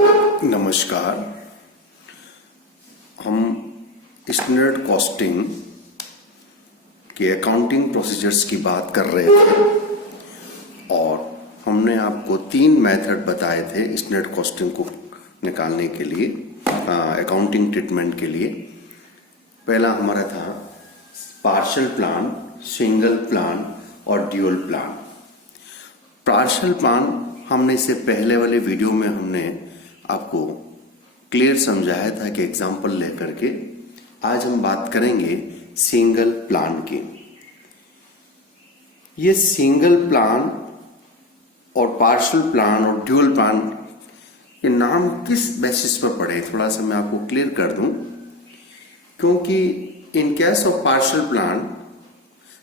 नमस्कार। हम standard costing के अकाउंटिंग प्रोसीजर्स की बात कर रहे थे और हमने आपको 3 मेथड बताए थे स्टैंडर्ड कॉस्टिंग को निकालने के लिए, अकाउंटिंग ट्रीटमेंट के लिए। पहला हमारा था पार्शियल प्लान, सिंगल प्लान और ड्यूअल प्लान। पार्शियल प्लान हमने इससे पहले वाले वीडियो में हमने आपको क्लियर समझाया था कि एग्जाम्पल लेकर के। आज हम बात करेंगे सिंगल प्लान की। ये सिंगल प्लान और पार्शियल प्लान और ड्यूअल प्लान के नाम किस बेसिस पर पड़े, थोड़ा सा मैं आपको क्लियर कर दूं। क्योंकि in case of partial plan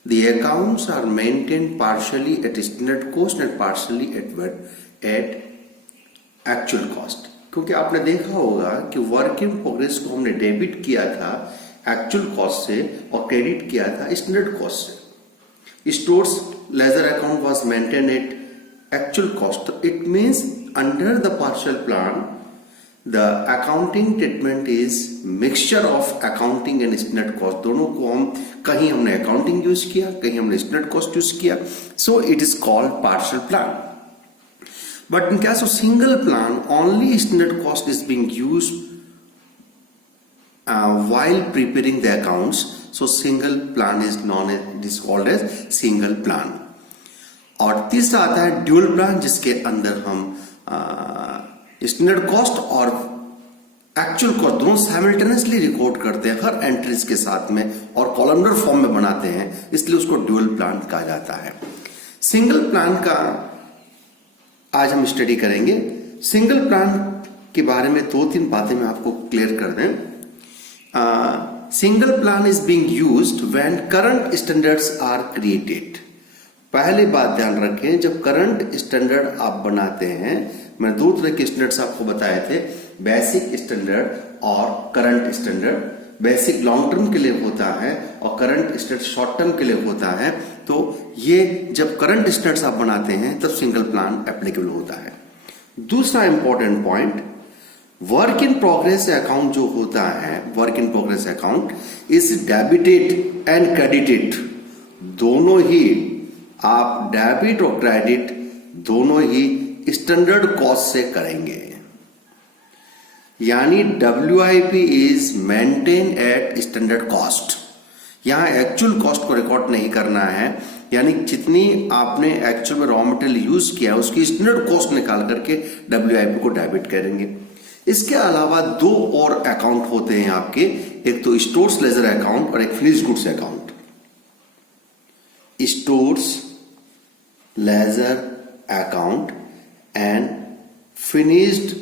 the accounts are maintained partially at standard cost and partially at actual cost। क्योंकि आपने देखा होगा कि वर्क इन प्रोग्रेस को हमने डेबिट किया था एक्चुअल कॉस्ट से और क्रेडिट किया था स्टैंडर्ड कॉस्ट से। Stores ledger account was maintain at actual cost. It means under the partial plan the accounting treatment is mixture of accounting and standard cost. दोनों को हम कहीं हमने अकाउंटिंग यूज किया, कहीं हमने स्टैंडर्ड कॉस्ट यूज किया, so it is called partial plan. But in case of single plan only standard cost is being used while preparing the accounts, so single plan is known as, it is called as single plan। और तीसरा आता है dual plan, जिसके अंदर हम standard cost और actual cost दोनों simultaneously record करते हैं हर एंट्रीज के साथ में और कॉलमनर फॉर्म में बनाते हैं, इसलिए उसको ड्यूअल प्लान कहा जाता है। सिंगल प्लान का आज हम स्टडी करेंगे। सिंगल प्लान के बारे में 2-3 बातें मैं आपको क्लियर कर दें। Single plan is being used when current standards are created. पहली बात ध्यान रखें, जब करंट स्टैंडर्ड आप बनाते हैं, मैंने 2 तरह के स्टैंडर्ड्स आपको बताए थे, बेसिक स्टैंडर्ड और current standard. Basic long term के लिए होता है और करंट स्टैंडर्ड शॉर्ट टर्म के लिए होता है। तो ये जब करंट स्टैंडर्ड्स आप बनाते हैं तब सिंगल प्लान एप्लीकेबल होता है। दूसरा important point, work in progress account जो होता है, work in progress account is debited and credited. दोनों ही आप डेबिट और क्रेडिट दोनों ही स्टैंडर्ड कॉस्ट से करेंगे। यानी WIP is maintain at standard cost. यहां एक्चुअल कॉस्ट को रिकॉर्ड नहीं करना है, यानी जितनी आपने एक्चुअल में रॉ मटेरियल यूज किया उसकी स्टैंडर्ड कॉस्ट निकाल करके WIP को डेबिट करेंगे। इसके अलावा 2 और अकाउंट होते हैं आपके, एक तो स्टोर्स लेजर अकाउंट और एक finished goods account. Stores ledger account and finished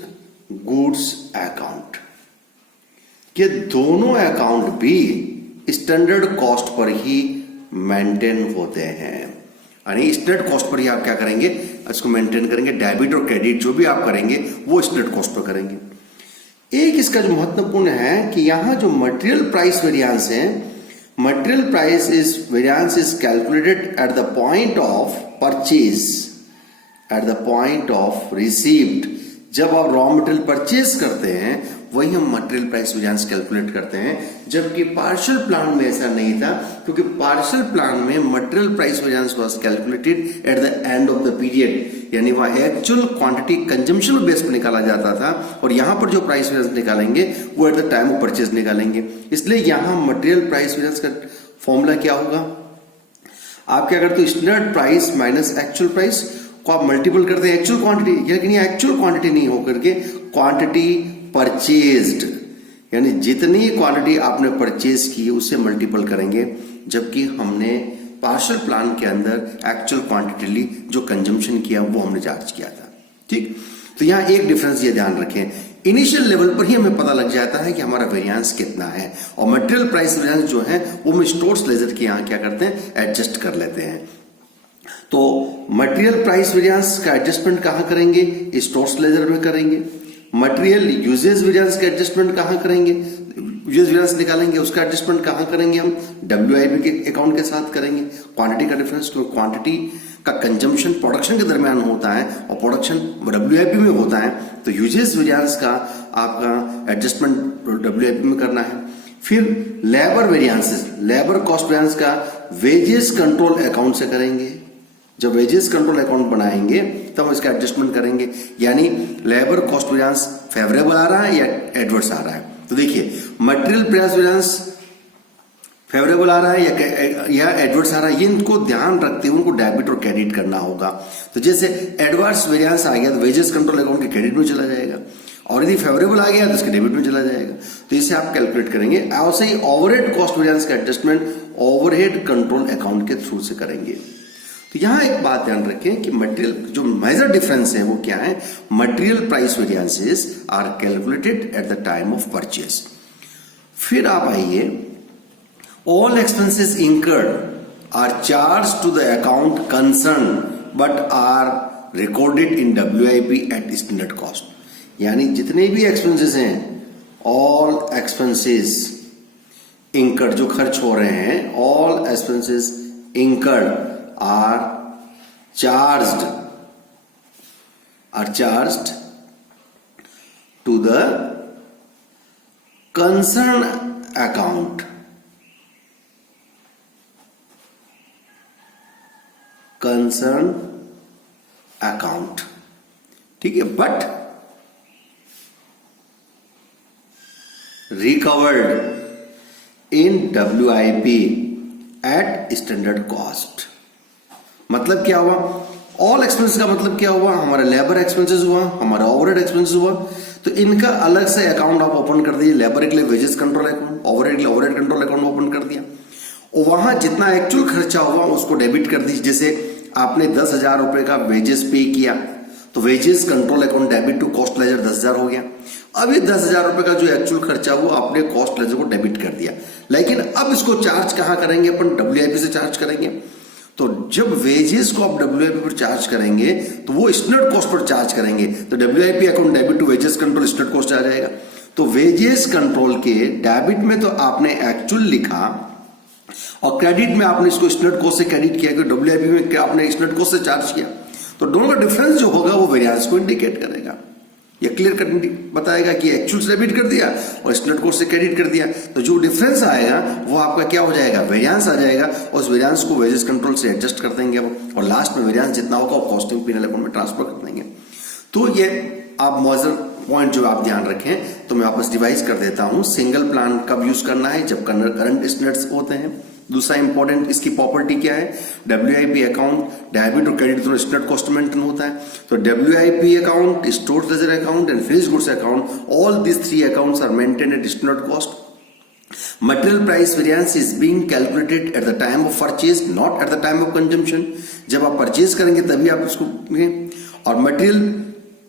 goods account, ये दोनों अकाउंट भी स्टैंडर्ड कॉस्ट पर ही मेंटेन होते हैं। यानी स्टैंडर्ड कॉस्ट पर ही आप क्या करेंगे, इसको मेंटेन करेंगे। डेबिट और क्रेडिट जो भी आप करेंगे वो स्टैंडर्ड कॉस्ट पर करेंगे। एक इसका जो महत्वपूर्ण है कि यहां जो मटेरियल प्राइस वेरिएंस है, material price is variance is calculated at the point of purchase, at the point of received. जब आप रॉ मटेरियल परचेज करते हैं वही हम मटेरियल प्राइस वेरिएंस कैलकुलेट करते हैं, जबकि पार्शियल प्लान में ऐसा नहीं था। क्योंकि पार्शियल प्लान में material price variance was calculated at the end of the period, यानी वहां एक्चुअल क्वांटिटी कंजम्पशन बेस पर निकाला जाता था और यहां पर जो प्राइस वेरिएंस निकालेंगे वो eight the time of purchase निकालेंगे। इसलिए यहां मटेरियल प्राइस वेरिएंस का फॉर्मूला क्या होगा, आप क्या करते हो, standard price minus actual price को आप मल्टीपल करते हैं एक्चुअल क्वांटिटी, लेकिन ये एक्चुअल क्वांटिटी नहीं होकर के क्वांटिटी परचेज्ड, यानी जितनी क्वांटिटी आपने परचेज की उससे मल्टीपल करेंगे। जबकि हमने पार्शियल प्लान के अंदर एक्चुअल क्वांटिटी ली, जो कंजम्पशन किया वो हमने चार्ज किया था। ठीक, तो यहां एक डिफरेंस ये ध्यान रखें, इनिशियल लेवल पर ही हमें पता लग जाता है कि हमारा वेरिएंस कितना है, और मटेरियल प्राइस वेरिएंस जो है वो हम स्टोर्स लेजर के यहां क्या करते हैं, एडजस्ट कर लेते हैं। तो मटेरियल प्राइस वेरिएंस का एडजस्टमेंट कहां करेंगे, स्टोर्स लेजर में करेंगे। मटेरियल यूजेज वेरिएंस का एडजस्टमेंट कहां करेंगे, यूजेज वेरिएंस निकालेंगे, उसका एडजस्टमेंट कहां करेंगे, हम WIP के अकाउंट के साथ करेंगे। क्वांटिटी का डिफरेंस, क्वांटिटी का कंजम्पशन प्रोडक्शन के दरमियान होता है और प्रोडक्शन WIP में होता है, तो यूजेस वेरिएंस का आपका एडजस्टमेंट WIP में करना है। फिर labour variances, labour cost variance का वेजेस कंट्रोल अकाउंट से करेंगे। जब वेजेस कंट्रोल अकाउंट बनाएंगे तब हम इसका एडजस्टमेंट करेंगे, यानी लेबर कॉस्ट वेरिएंस फेवरेबल आ रहा है या एडवर्स आ रहा है। तो देखिए मटेरियल प्राइस वेरिएंस फेवरेबल आ रहा है या एडवर्स आ रहा है, ये इनको ध्यान रखते हुए उनको डेबिट और क्रेडिट करना होगा। तो जैसे एडवर्स वेरिएंस आ गया तो वेजेस कंट्रोल अकाउंट के क्रेडिट में चला जाएगा, और यदि फेवरेबल आ गया तो इसके डेबिट में चला जाएगा। तो इसे आप कैलकुलेट करेंगे। ऐसे ही ओवरहेड कॉस्ट वेरिएंस का एडजस्टमेंट ओवरहेड कंट्रोल अकाउंट के थ्रू से करेंगे। तो यहां एक बात ध्यान रखें कि मटेरियल जो मेजर डिफरेंस है वो क्या है, material price variances are calculated at the time of purchase. फिर आप आइए, all expenses incurred are charge to the account concern but are recorded in WIP at standard cost. यानी जितने भी एक्सपेंसेस हैं, ऑल एक्सपेंसेस इंकर्ड जो खर्च हो रहे हैं, all expenses incurred are charged to the concern account, ठीक है, but recovered in WIP at standard cost। मतलब क्या हुआ, ऑल एक्सपेंसेस का मतलब क्या हुआ, हमारा लेबर एक्सपेंसेस हुआ, हमारा ओवरहेड एक्सपेंसेस हुआ। तो इनका अलग से अकाउंट आप ओपन कर दीजिए, लेबर के लिए वेजेस कंट्रोल अकाउंट, ओवरहेड के लिए ओवरहेड कंट्रोल अकाउंट ओपन कर दिया, और वहां जितना एक्चुअल खर्चा हुआ उसको डेबिट कर दीजिए। जैसे आपने 10,000 रुपए का वेजेस पे किया तो wages control account debit to cost ledger 10,000 हो गया। अब ये 10,000 रुपए का जो एक्चुअल खर्चा हुआ आपने कॉस्ट लेजर को डेबिट कर दिया, लेकिन अब इसको चार्ज कहां करेंगे, अपन WIP से चार्ज करेंगे। तो जब वेजेस को आप WIP पर चार्ज करेंगे तो वो स्टैंडर्ड कॉस्ट पर चार्ज करेंगे, तो WIP account debit to wages control standard cost आ जाएगा। तो वेजेस कंट्रोल के डेबिट में तो आपने एक्चुअल लिखा और क्रेडिट में आपने इसको स्टैंडर्ड कॉस्ट से क्रेडिट किया, कि WIP में आपने स्टैंडर्ड कॉस्ट से चार्ज किया। तो दोनों का डिफरेंस जो होगा वो वेरिएंस को इंडिकेट करेगा, या क्लियर कर बताएगा कि एक्चुअल से डेबिट कर दिया और स्टैंडर्ड कॉस्ट से क्रेडिट कर दिया। तो जो डिफरेंस आएगा वो आपका क्या हो जाएगा, वेरिएंस आ जाएगा, और उस वेरिएंस को वेजेस कंट्रोल से एडजस्ट कर देंगे और लास्ट में वेरिएंस जितना होगा वो कॉस्टिंग P&L अकाउंट में ट्रांसफर कर देंगे। तो ये आप मॉडल पॉइंट जो आप ध्यान रखें, तो मैं वापस रिवाइज कर देता हूं। सिंगल प्लान कब यूज करना है, जब करंट स्टैंडर्ड्स होते हैं। दूसरा इंपॉर्टेंट इसकी प्रॉपर्टी क्या है, WIP अकाउंट डेबिट और क्रेडिट दोनों स्टैंडर्ड कॉस्ट मेंटेन होता है। तो WIP account, store ledger account and finished goods account, all these 3 accounts are maintained at standard cost. Material price variance is being calculated at the time of purchase, not at the time of consumption. जब आप purchase करेंगे तभी आप उसको, और material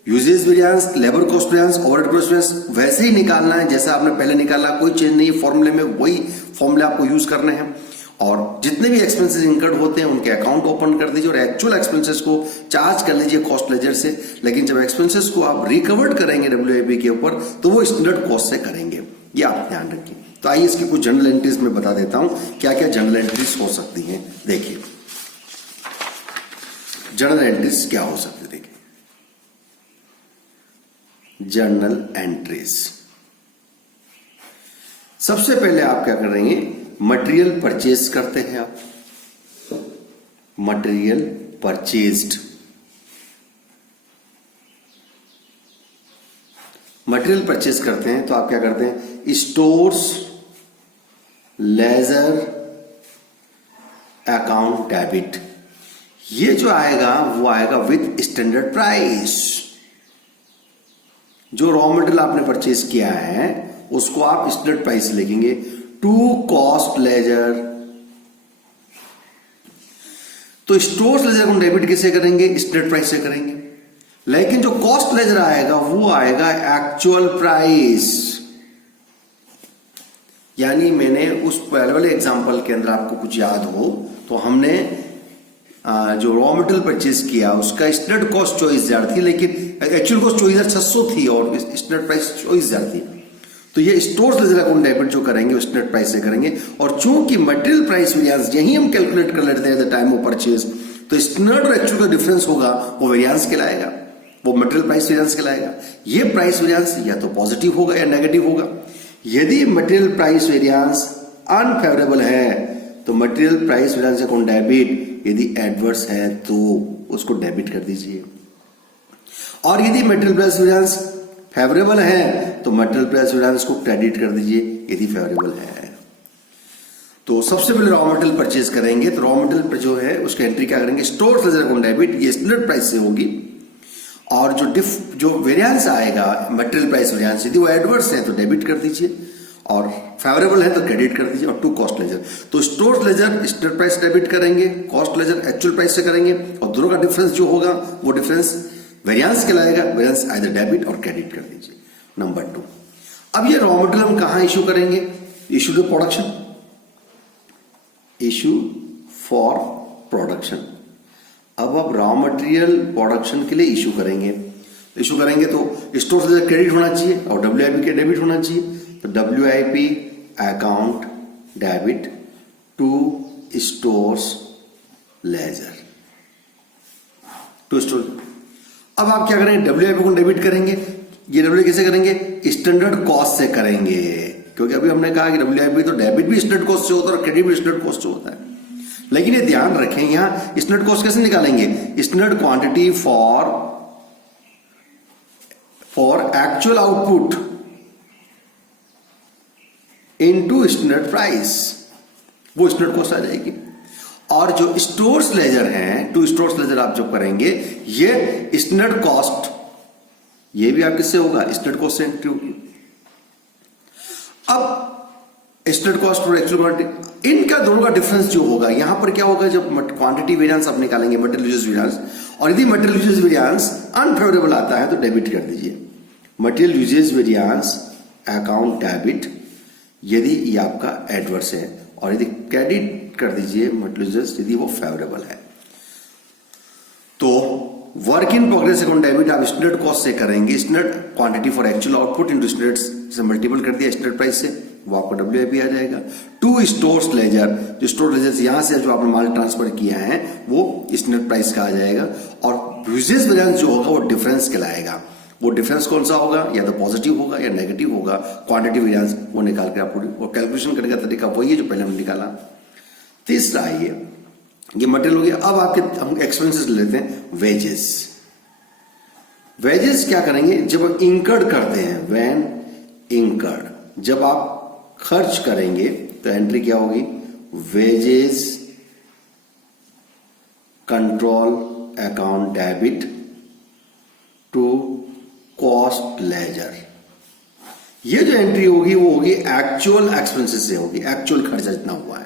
usage variance, labour cost variance, overhead cost variance वैसे ही निकालना है जैसा आपने पहले निकाला, कोई चेंज नहीं है फॉर्मूले में, वही फॉर्मूले आपको यूज करने हैं। और जितने भी एक्सपेंसेस इंकर्ड होते हैं उनके अकाउंट ओपन कर दीजिए और एक्चुअल एक्सपेंसेस को चार्ज कर लीजिए कॉस्ट लेजर से। लेकिन जब एक्सपेंसेस को आप रिकवर्ड करेंगे WIP के ऊपर तो वो स्टैंडर्ड कॉस्ट से करेंगे, ये आप ध्यान रखिए। तो आइए इसकी कुछ जनरल एंट्रीज में बता देता हूं क्या क्या जनरल एंट्रीज हो सकती हैं। देखिए जनरल एंट्रीज क्या हो सकती है, देखिए जर्नल एंट्रीज। सबसे पहले आप क्या करेंगे, मटेरियल परचेज करते हैं आप, मटेरियल परचेज्ड, मटेरियल परचेज करते हैं तो आप क्या करते हैं, स्टोर्स लेजर अकाउंट डेबिट, ये जो आएगा वो आएगा विथ स्टैंडर्ड प्राइस। जो रॉ मटेरियल आपने परचेज किया है उसको आप स्टैंडर्ड प्राइस लिखेंगे टू कॉस्ट लेजर। तो स्टोर्स लेजर को डेबिट किसे करेंगे, स्टैंडर्ड प्राइस से करेंगे। लेकिन जो कॉस्ट लेजर आएगा वो आएगा एक्चुअल प्राइस। यानी मैंने उस पहले वाले एग्जांपल के अंदर आपको कुछ याद हो तो हमने जो रॉ मटेरियल परचेज किया उसका स्टैंडर्ड कॉस्ट 24,000 थी, लेकिन एक्चुअल कॉस्ट 24,600 थी और स्टैंडर्ड प्राइस 24,000 थी। तो ये स्टोर्स लेजर अकाउंट डेबिट जो करेंगे वो स्टैंडर्ड प्राइस से करेंगे। और चूंकि मटेरियल प्राइस वेरिएंस यही हम कैलकुलेट कर लेते हैं द टाइम ऑफ परचेज, तो स्टैंडर्ड और एक्चुअल का डिफरेंस होगा वो वेरिएंस कहलाएगा, वो मटेरियल प्राइस वेरिएंस कहलाएगा। ये प्राइस वेरिएंस या तो पॉजिटिव होगा या नेगेटिव होगा। यदि मटेरियल प्राइस वेरिएंस अनफेवरेबल है तो material price variance account debit, यदि एडवर्स है तो उसको डेबिट कर दीजिए। और यदि मटेरियल प्राइस वेरिएंस फेवरेबल है तो मटेरियल प्राइस वेरिएंस को क्रेडिट कर दीजिए यदि फेवरेबल है। तो सबसे पहले रॉ मटेरियल परचेज करेंगे तो रॉ मटेरियल पर जो है उसकी एंट्री क्या करेंगे, स्टोर लेजर अकाउंट डेबिट, ये स्टैंडर्ड प्राइस से होगी। और जो वेरिएंस आएगा मटेरियल प्राइस वेरिएंस, यदि वो एडवर्स है तो डेबिट कर दीजिए और फेवरेबल है तो क्रेडिट कर दीजिए। और टू कॉस्ट लेजर, तो store laser standard price debit करेंगे, कॉस्ट लेजर एक्चुअल प्राइस से करेंगे और दोनों का डिफरेंस जो होगा वो डिफरेंस वेरिएंस कहलाएगा। वेरिएंस आइदर डेबिट और क्रेडिट कर दीजिए। नंबर 2, अब ये रॉ मटेरियल हम कहां इश्यू करेंगे, issue to production, issue for production. अब आप रॉ मटेरियल प्रोडक्शन के लिए इश्यू करेंगे तो स्टोर से क्रेडिट होना चाहिए और WIP के डेबिट होना चाहिए। तो WIP account debit to stores ledger, to store. अब आप क्या करेंगे, WIP को डेबिट करेंगे। ये WIP कैसे करेंगे, स्टैंडर्ड कॉस्ट से करेंगे, क्योंकि अभी हमने कहा कि WIP तो डेबिट भी स्टैंडर्ड कॉस्ट से होता है और क्रेडिट भी स्टैंडर्ड कॉस्ट से होता है। लेकिन ये ध्यान रखें, यहां स्टैंडर्ड कॉस्ट कैसे निकालेंगे, standard quantity for actual output into standard price, वो स्टैंडर्ड कॉस्ट आ जाएगी। और जो स्टोर्स लेजर हैं, टू स्टोर्स लेजर आप जो करेंगे ये स्टैंडर्ड कॉस्ट, ये भी आप किससे होगा, स्टैंडर्ड कॉस्ट से एंट्री होगी। अब स्टैंडर्ड कॉस्ट और एक्चुअल क्वांटिटी, इनका दोनों का डिफरेंस जो होगा, यहां पर क्या होगा, जब क्वांटिटी वेरिएंस आप निकालेंगे मटेरियल यूजेज वेरिएंस, और यदि मटेरियल यूजेज वेरिएंस अनफेवरेबल आता है तो डेबिट कर दीजिए। Material usage variance account debit यदि ये आपका एडवर्स है, और यदि क्रेडिट कर दीजिए मटेरियल यूजेज यदि वो फेवरेबल है। तो work in progress account debit आप स्टैंडर्ड कॉस्ट से करेंगे, standard quantity for actual output into standard से मल्टीपल कर दिया स्टैंडर्ड प्राइस से, वो आपका WIP आ जाएगा। टू स्टोर्स लेजर, जो स्टोर लेजर यहां से जो आपने माल ट्रांसफर किया है वो स्टैंडर्ड प्राइस का आ जाएगा। और यूजेज वेरिएंस जो होगा वो डिफरेंस कहलाएगा। वो डिफरेंस कौन सा होगा, या तो पॉजिटिव होगा या नेगेटिव होगा। क्वांटिटी वेरिएंस वो निकाल के आपको, वो कैलकुलेशन करने का तरीका वही है जो पहले हमने निकाला। तीसरा ये मटेरियल हो गया। अब आपके हम एक्सपेंसेस लेते हैं, वेजेस। वेजेस क्या करेंगे, जब इंकर्ड करते हैं, व्हेन इंकर्ड, जब आप खर्च करेंगे तो एंट्री क्या होगी, wages control account debit to cost ledger. ये जो एंट्री होगी वो होगी एक्चुअल एक्सपेंसेस से होगी, एक्चुअल खर्चा जितना हुआ है,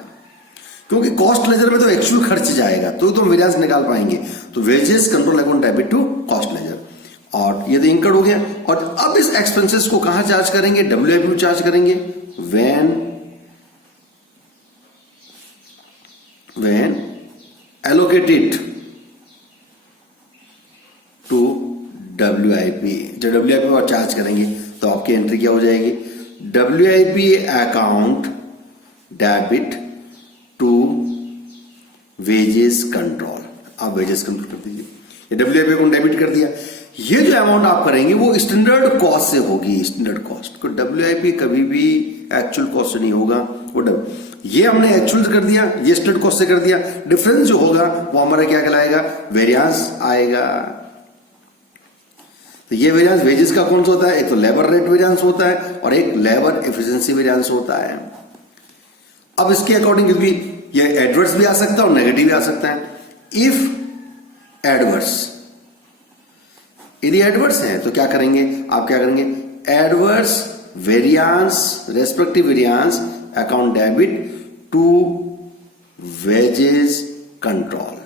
क्योंकि कॉस्ट लेजर में तो एक्चुअल खर्च जाएगा तो हम वेरिएंस निकाल पाएंगे। तो wages control account debit to cost ledger, और ये तो इंकर्ड हो गया। और अब इस एक्सपेंसेस को कहां चार्ज करेंगे, WIP में चार्ज करेंगे, when allocated to WIP। जब WIP पर चार्ज करेंगे तो आपकी एंट्री क्या हो जाएगी, WIP account debit to wages control. आप वेजेस कंट्रोल कर दीजिए, ये WIP अकाउंट डेबिट कर दिया। ये जो अमाउंट आप करेंगे वो स्टैंडर्ड कॉस्ट से होगी, स्टैंडर्ड कॉस्ट को। WIP कभी भी एक्चुअल कॉस्ट से नहीं होगा, वो ये हमने एक्चुअल कर दिया, ये स्टैंडर्ड कॉस्ट से कर दिया। डिफरेंस जो होगा वो हमारा क्या कहलाएगा, वेरिएंस आएगा। तो ये वेरिएंस वेजेस का कौन सा होता है, एक तो लेबर रेट वेरिएंस होता है और एक लेबर एफिशिएंसी वेरिएंस होता है। अब इसके अकॉर्डिंग भी ये एडवर्स भी आ सकता है और नेगेटिव भी आ सकता है। इफ एडवर्स, यदि एडवर्स है तो क्या करेंगे, आप क्या करेंगे, adverse variance respective variance account debit to wages control.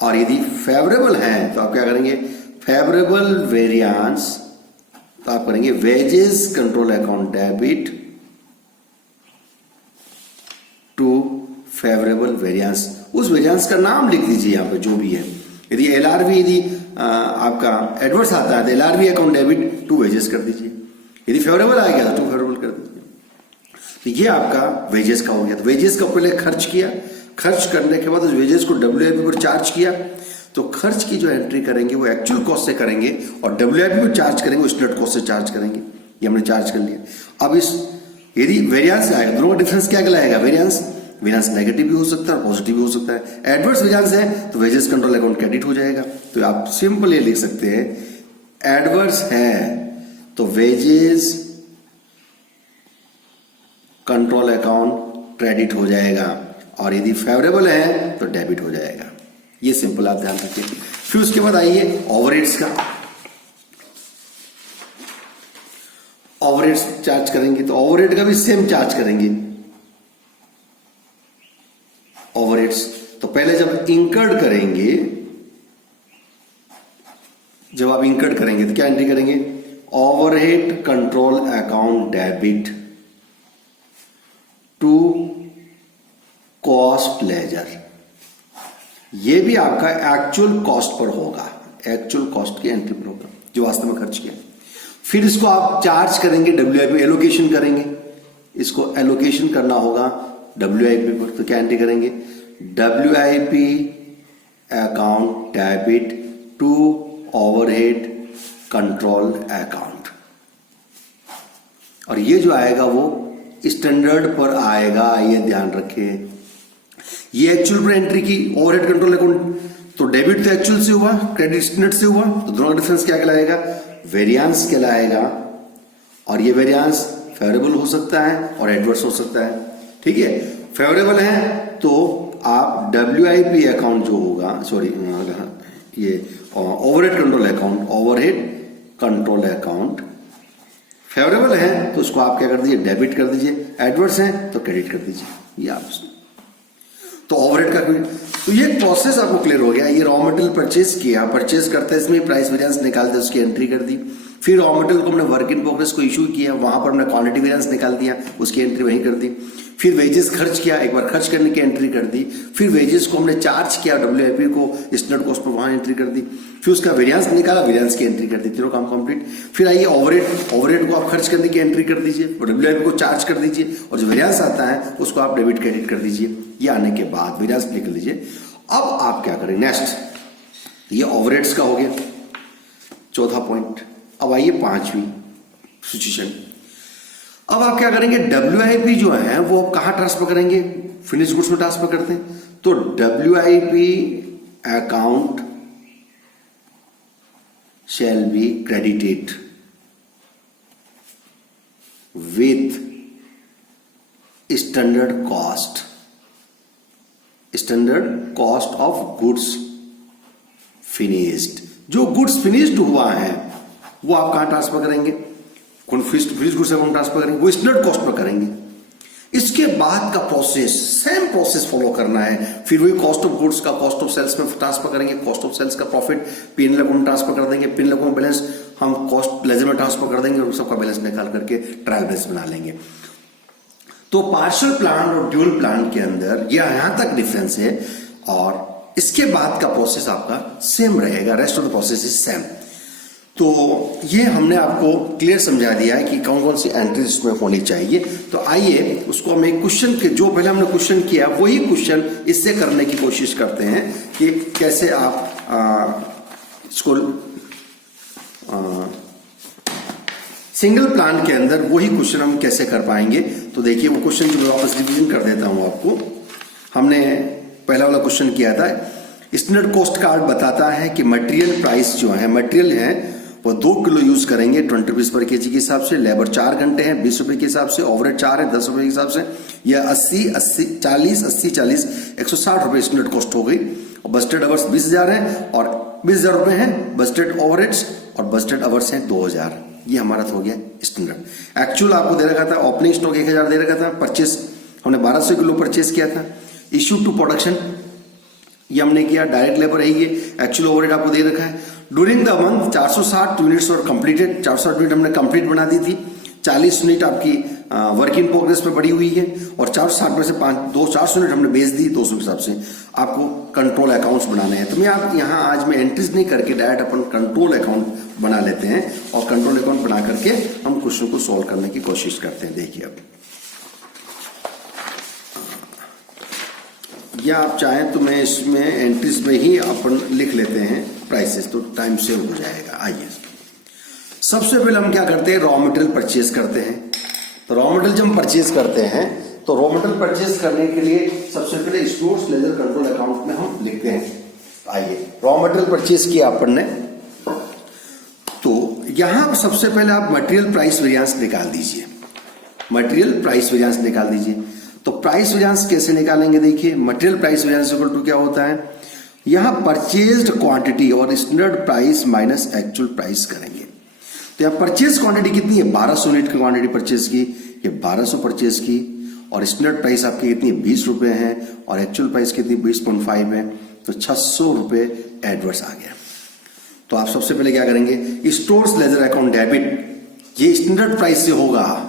और यदि फेवरेबल है तो आप क्या करेंगे, फेवरेबल वेरिएंस तो आप करेंगे wages control account debit to favourable variance. उस वेरिएंस का नाम लिख दीजिए यहां पे जो भी है। यदि LRV यदि आपका एडवर्स आता है तो LRV account debit to wages कर दीजिए। यदि फेवरेबल आ गया तो टू फेवरेबल कर दीजिए। तो ये आपका वेजेस का हो गया। तो वेजेस का पहले खर्च किया, खर्च करने के बाद उस वेजेस को WIP पर चार्ज किया, तो खर्च की जो एंट्री करेंगे वो एक्चुअल कॉस्ट से करेंगे और WIP पर चार्ज करेंगे उस नेट कॉस्ट से चार्ज करेंगे। ये हमने चार्ज कर लिया। अब इस यदि वेरिएंस आएगा, दोनों का डिफरेंस क्या कहलाएगा? वेरिएंस नेगेटिव भी हो सकता है और पॉजिटिव भी हो सकता है। एडवर्स वेरिएंस है तो वेजेस कंट्रोल अकाउंट क्रेडिट हो जाएगा। तो आप सिंपल ये लिख सकते हैं, एडवर्स है तो वेजेस कंट्रोल अकाउंट क्रेडिट हो जाएगा और यदि फेवरेबल है तो डेबिट हो जाएगा। ये सिंपल आप ध्यान रखिए। फिर उसके बाद आइए ओवरहेड्स का। ओवरहेड्स चार्ज करेंगे तो ओवरहेड का भी सेम चार्ज करेंगे। ओवरहेड्स तो पहले जब इंकर्ड करेंगे, जब आप इंकर्ड करेंगे तो क्या एंट्री करेंगे? Overhead control account debit to cost ledger. ये भी आपका एक्चुअल कॉस्ट पर होगा, एक्चुअल कॉस्ट की एंट्री पर होगा जो वास्तव में खर्च किया। फिर इसको आप चार्ज करेंगे, WIP एलोकेशन करेंगे, इसको एलोकेशन करना होगा WIP पर। तो क्या एंट्री करेंगे? WIP account debit to overhead control account. और ये जो आएगा वो स्टैंडर्ड पर आएगा, ये ध्यान रखें। ये एक्चुअल पर एंट्री की ओवरहेड कंट्रोल अकाउंट, तो डेबिट तो एक्चुअल से हुआ, क्रेडिट स्टैंडर्ड से हुआ, तो दोनों का डिफरेंस क्या कहलाएगा? वेरिएंस कहलाएगा। और ये वेरिएंस फेवरेबल हो सकता है और एडवर्स हो सकता है। ठीक है, फेवरेबल है तो आप WIP अकाउंट जो होगा, सॉरी ये overhead control account, overhead control account favourable है तो उसको आप क्या कर दीजिए? डेबिट कर दीजिए। एडवर्स है तो क्रेडिट कर दीजिए। ये आप तो ओवरहेड का, तो ये प्रोसेस आपको क्लियर हो गया। ये रॉ मटेरियल परचेज किया, परचेज करते इसमें प्राइस वेरिएंस निकालते उसकी एंट्री कर दी। फिर रॉ मटेरियल को हमने वर्क इन प्रोग्रेस को इशू किया, वहां पर हमने क्वांटिटी वेरिएंस निकाल दिया, उसकी एंट्री वहीं कर दी। फिर वेजेस खर्च किया, एक बार खर्च करने की एंट्री कर दी। फिर वेजेस को हमने चार्ज किया, WIP को स्टैंडर्ड कॉस्ट पर वहां एंट्री कर दी। फिर उसका वेरिएंस निकाला, वेरिएंस की एंट्री कर दी। तीनों काम कंप्लीट। फिर आइए ओवरहेड को आप खर्च करने की एंट्री कर दीजिए और WIP को चार्ज कर दीजिए और जो वेरिएंस आता है उसको आप डेबिट क्रेडिट कर दीजिए। ये आने के बाद वेरिएंस लिख लीजिए। अब आप क्या करें नेक्स्ट, ये ओवरहेड्स का हो गया चौथा पॉइंट। अब आइए पांचवी सिचुएशन। अब आप क्या करेंगे? WIP जो है वो कहां ट्रांसफर करेंगे? फिनिश गुड्स में ट्रांसफर करते हैं, तो WIP account shall be credited with standard cost of goods finished। जो गुड्स फिनिश्ड हुआ है वो आप कहां ट्रांसफर करेंगे? फिनिश्ड गुड्स अकाउंट ट्रांसफर करेंगे, वो स्टैंडर्ड कॉस्ट पर करेंगे। इसके बाद का प्रोसेस सेम प्रोसेस फॉलो करना है। फिर वही कॉस्ट ऑफ गुड्स का कॉस्ट ऑफ सेल्स में ट्रांसफर करेंगे, कॉस्ट ऑफ सेल्स का प्रॉफिट P&L अकाउंट में ट्रांसफर कर देंगे, P&L अकाउंट बैलेंस हम कॉस्ट लेजर में ट्रांसफर कर देंगे और सबका बैलेंस निकाल करके ट्रायल बैलेंस बना लेंगे। तो पार्शियल प्लान और ड्यूल प्लान के अंदर यहां तक डिफरेंस है और इसके बाद का प्रोसेस आपका सेम रहेगा, rest of the process is same. तो ये हमने आपको क्लियर समझा दिया है कि कौन कौन सी एंट्रीज इसमें होनी चाहिए। तो आइए उसको हम एक क्वेश्चन के जो पहले हमने क्वेश्चन किया वही क्वेश्चन इससे करने की कोशिश करते हैं कि कैसे आप इसको सिंगल प्लान के अंदर वही क्वेश्चन हम कैसे कर पाएंगे। तो देखिए वो क्वेश्चन जो मैं वापस रिवीजन कर देता हूं आपको। हमने पहला वाला क्वेश्चन किया था, स्टैंडर्ड कॉस्ट कार्ड बताता है कि मटेरियल प्राइस जो है, मटेरियल है वो 2 किलो यूज करेंगे 20 रुपीज पर केजी के हिसाब से, लेबर 4 घंटे हैं 20 रुपए के हिसाब से, ओवरहेड 4 है 10 रुपए के हिसाब से, यह 40 160 रुपए स्टैंडर्ड कॉस्ट हो गई। और बजटेड आवर्स 20,000 है और 20,000 रुपए हैं बजटेड ओवरहेड्स और बजटेड आवर्स हैं 2,000। ये हमारा हो गया स्टैंडर्ड। एक्चुअल आपको दे रखा था ओपनिंग स्टॉक 1,000 दे रखा था, परचेस हमने 1200 किलो परचेस किया था। इश्यू टू प्रोडक्शन ये हमने किया, डायरेक्ट लेबर है ये, एक्चुअल ओवरहेड आपको दे रखा है। ड्यूरिंग द मंथ 460 यूनिट्स और कंप्लीटेड, 460 यूनिट हमने कंप्लीट बना दी थी, 40 यूनिट आपकी वर्क इन प्रोग्रेस पे पड़ी हुई है और 460 में से 400 यूनिट हमने बेच दी 200 के हिसाब से। आपको कंट्रोल अकाउंट्स बनाने हैं, तो मैं आप यहाँ आज मैं एंट्रीज नहीं करके डायरेक्ट अपन कंट्रोल अकाउंट बना लेते हैं और कंट्रोल अकाउंट बना करके हम क्वेश्चन को सॉल्व करने की कोशिश करते हैं। देखिए अब या आप चाहें तो मैं इसमें एंट्रीज में ही अपन लिख लेते हैं प्राइसेस, तो टाइम सेव हो जाएगा। आइए सबसे पहले हम क्या करते हैं, रॉ मटेरियल परचेज करते हैं। तो रॉ मटेरियल जब हम परचेज करते हैं तो रॉ मटेरियल परचेज करने के लिए सबसे पहले स्टोर्स लेजर कंट्रोल अकाउंट में हम लिखते हैं। आइए रॉ मटेरियल परचेज किया अपन ने, तो यहां सबसे पहले आप मटेरियल प्राइस वेरिएंस निकाल दीजिए। मटेरियल प्राइस वेरिएंस निकाल दीजिए। तो प्राइस वेरिएंस कैसे निकालेंगे, देखिए material price variance equal to क्या होता है, यहां परचेज्ड क्वांटिटी और standard price minus actual price करेंगे। तो यहां परचेज क्वांटिटी कितनी है, 1200 यूनिट की क्वांटिटी परचेज की, ये 1200 परचेज की, और स्टैंडर्ड प्राइस आपकी कितनी है, 20 रुपए है, और एक्चुअल प्राइस कितनी 20.5 है, तो 600 रुपए एडवर्स आ गया। तो आप सबसे पहले क्या करेंगे, स्टोर्स लेजर अकाउंट डेबिट, ये स्टैंडर्ड प्राइस से होगा,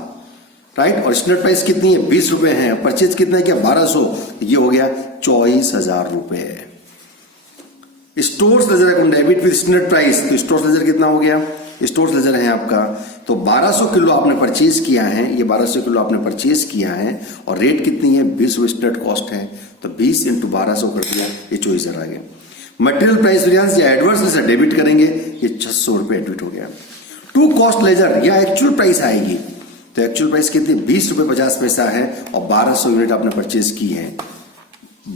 राइट, और स्टैंडर्ड प्राइस कितनी है, 20 रुपए है, परचेज कितना है क्या, 1200, ये हो गया 24,000 रुपए। Stores ledger account debit with standard price, तो स्टोर्स लेजर कितना हो गया, स्टोर्स लेजर है आपका, तो 1200 किलो आपने परचेज किया है, ये 1200 किलो आपने परचेज किया है, और रेट कितनी है, 20 स्टैंडर्ड कॉस्ट है, तो 20 इंटू 1200 कर दिया, ये 24,000 आ गया। मटेरियल प्राइस वेरिएंस या एडवर्स लेजर डेबिट करेंगे, ये 600 रुपए एडबिट हो गया। टू कॉस्ट लेजर या एक्चुअल प्राइस आएगी, तो एक्चुअल प्राइस कितनी, 20 रुपए 50 पैसा है, और 1200 यूनिट आपने परचेज की है,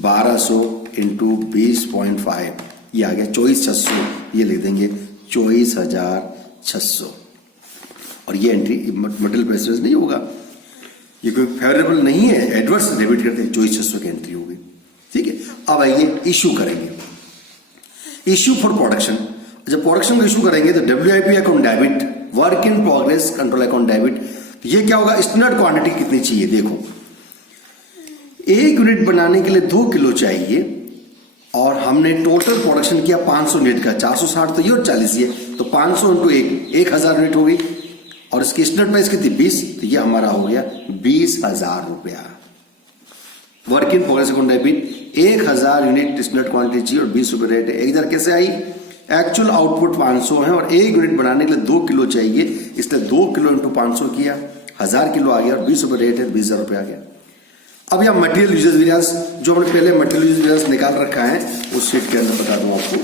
1200 इंटू 20.5, ये आ गया 24,600, ये लिख देंगे 24,600। और ये एंट्री मटेरियल प्राइस नहीं होगा, ये कोई फेवरेबल नहीं है, एडवर्स डेबिट करते हैं, 24,600 की एंट्री होगी। ठीक है, अब आइए इश्यू करेंगे, इश्यू फॉर प्रोडक्शन। जब प्रोडक्शन को इश्यू करेंगे तो WIP account debit, work in progress control account debit, ये क्या होगा, स्टैंडर्ड क्वांटिटी कितनी चाहिए, देखो 1 यूनिट बनाने के लिए 2 किलो चाहिए, और हमने टोटल प्रोडक्शन किया 500 यूनिट का, 460 तो ये और 40 ये, तो 500 इंटू 1000 यूनिट हो गई, और इसकी स्टैंडर्ड प्राइस कितनी 20, तो ये हमारा हो गया 20,000 रुपया। Work in progress account debit 1000 unit standard quantity चाहिए और 20 रुपए रेट है। 1000 कैसे आई, एक्चुअल आउटपुट 500 है और 1 यूनिट बनाने के लिए 2 किलो चाहिए, इसलिए 2 किलो इंटू 500 किया, 1000 किलो आ गया, और 20 रुपए रेट है, 20,000 रुपए आ गया। अब यहां मटेरियल यूजेज वेरिएंस, जो हमने पहले मटेरियल यूजेज वेरिएंस निकाल रखा है, उस शीट के अंदर बता दूं आपको।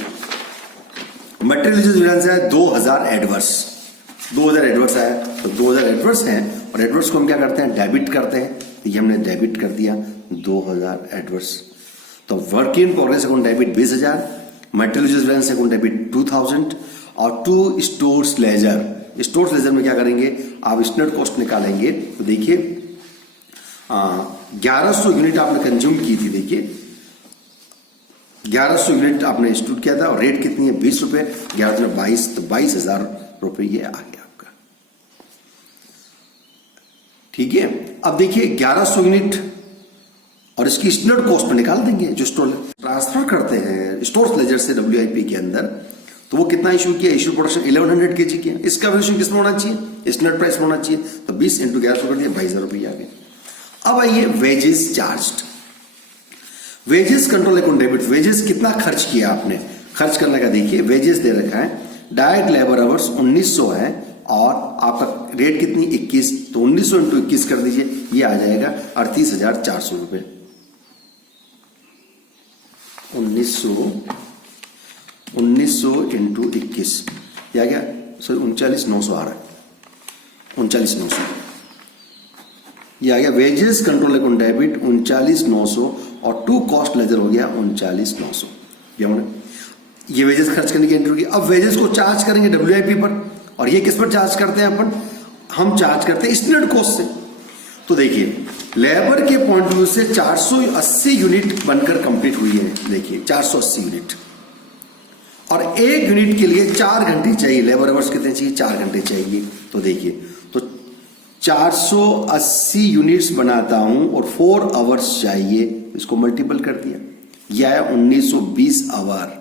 मटेरियल यूजेज वेरिएंस है 2000 एडवर्स, 2000 एडवर्स आया, तो 2000 एडवर्स है, और एडवर्स को हम क्या करते हैं, डेबिट करते हैं, तो ये हमने डेबिट कर दिया 2000 एडवर्स। तो work in progress account debit 20,000, material usage variance account debit 2000, और to stores ledger, stores ledger में क्या करेंगे, आप स्टैंडर्ड कॉस्ट निकालेंगे, तो देखिए 1100 यूनिट आपने कंज्यूम की थी, देखिए 1100 यूनिट आपने स्टूड किया था, और रेट कितनी है 20 रुपए, 11 22, तो 22,000 रुपए ये आ गया आपका। ठीक है, अब देखिए 1100 यूनिट और इसकी स्टैंडर्ड कॉस्ट में निकाल देंगे, जो स्टोर ट्रांसफर करते हैं स्टोर्स लेजर से WIP के अंदर, तो वो कितना इशू किया, इशू प्रोडक्शन 1100 kg किया, इसका वैल्यूएशन किसमें होना चाहिए, स्टैंडर्ड प्राइस होना चाहिए, तो 20 इंटू 1100 कर दिया, 22,000 रुपये आ गए। अब आइए wages charged, wages control account debit, wages कितना खर्च किया आपने, खर्च करने का देखिए, वेजेस दे रखा है, डायरेक्ट लेबर आवर्स 1900 है, और आपका रेट कितनी 21, तो 1900 इंटू 21 कर दीजिए, ये आ जाएगा 38,400 रुपए। 1900 इंटू 21, ये आ गया, सॉरी 39,900 आ रहा है, 39,900 ये आ गया। वेजेस कंट्रोल अकाउंट डेबिट 39,900, और टू कॉस्ट लेजर हो गया 39,900। ये वेजेस खर्च करने की एंट्री होगी। अब वेजेस को चार्ज करेंगे WIP पर, और ये किस पर चार्ज करते हैं अपन, हम चार्ज करते हैं स्टैंडर्ड कॉस्ट से। तो देखिए लेबर के पॉइंट ऑफ व्यू से 480 यूनिट बनकर कंप्लीट हुई है, देखिए 480 यूनिट, और 1 यूनिट के लिए 4 घंटे चाहिए, लेबर आवर्स कितने चाहिए, 4 घंटे चाहिए। तो देखिए, तो 480 यूनिट्स बनाता हूं और 4 आवर्स चाहिए, इसको मल्टीपल कर दिया, यह है 1920 आवर,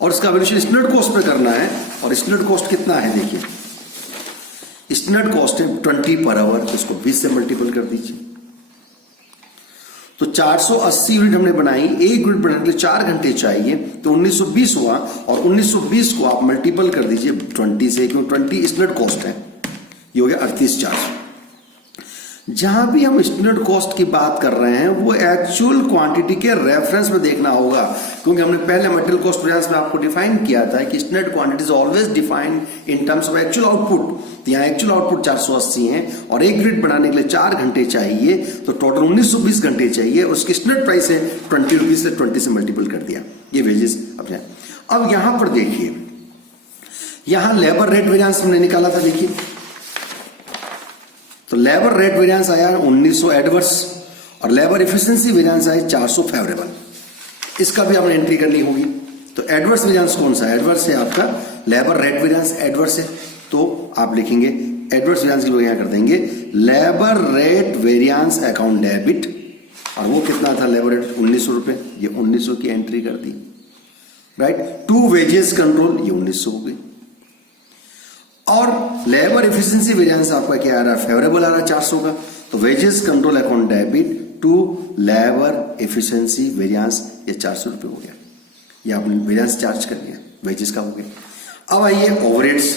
और इसका वैल्यूएशन स्टैंडर्ड कॉस्ट पे करना है, और स्टैंडर्ड कॉस्ट कितना है, देखिए स्टैंडर्ड कॉस्ट है 20 पर आवर, तो इसको 20 से मल्टीपल कर दीजिए। तो 480 यूनिट हमने बनाई, 1 यूनिट बनाने के लिए 4 घंटे चाहिए, तो 1920 हुआ, और 1920 को आप मल्टीपल कर दीजिए 20 से, क्योंकि 20 स्टैंडर्ड कॉस्ट है, ये हो गया 38,400। जहां भी हम स्टैंडर्ड कॉस्ट की बात कर रहे हैं वो एक्चुअल क्वांटिटी के रेफरेंस में देखना होगा, क्योंकि हमने पहले मटेरियल कॉस्ट वेरिएंस में आपको डिफाइन किया था कि standard quantity is always defined in terms of actual output. तो यहाँ एक्चुअल आउटपुट 480 है और एक यूनिट बनाने के लिए 4 घंटे चाहिए, तो टोटल 1920 घंटे चाहिए। उसकी स्टैंडर्ड प्राइस है 20 रुपीज से 20 से मल्टीपल कर दिया, ये वेजेस। अब यहां पर देखिए, यहां लेबर रेट वेरिएंस हमने निकाला था, देखिए तो लेबर रेट वेरिएंस आया 1900 एडवर्स और लेबर एफिशिएंसी वेरिएंस आया 400 फेवरेबल। इसका भी आपने एंट्री करनी होगी। तो एडवर्स वेरिएंस कौन सा है? एडवर्स है आपका लेबर रेट वेरिएंस एडवर्स है, तो आप लिखेंगे एडवर्स वेरिएंस की जगह कर देंगे labour rate variance account debit, और वो कितना था लेबर रेट 1900 रुपए, ये 1900 की एंट्री कर दी, राइट। टू वेजेस कंट्रोल, ये 1900 हो गई। और लेबर एफिशिएंसी वेरिएंस आपका क्या आ रहा है? फेवरेबल आ रहा है 400 का, तो wages control account debit to labour efficiency variance, ये 400 रुपए हो गया। ये आपने वेरिएंस चार्ज कर दिया, वेजेस का हो गया। अब आइए ओवरहेड्स।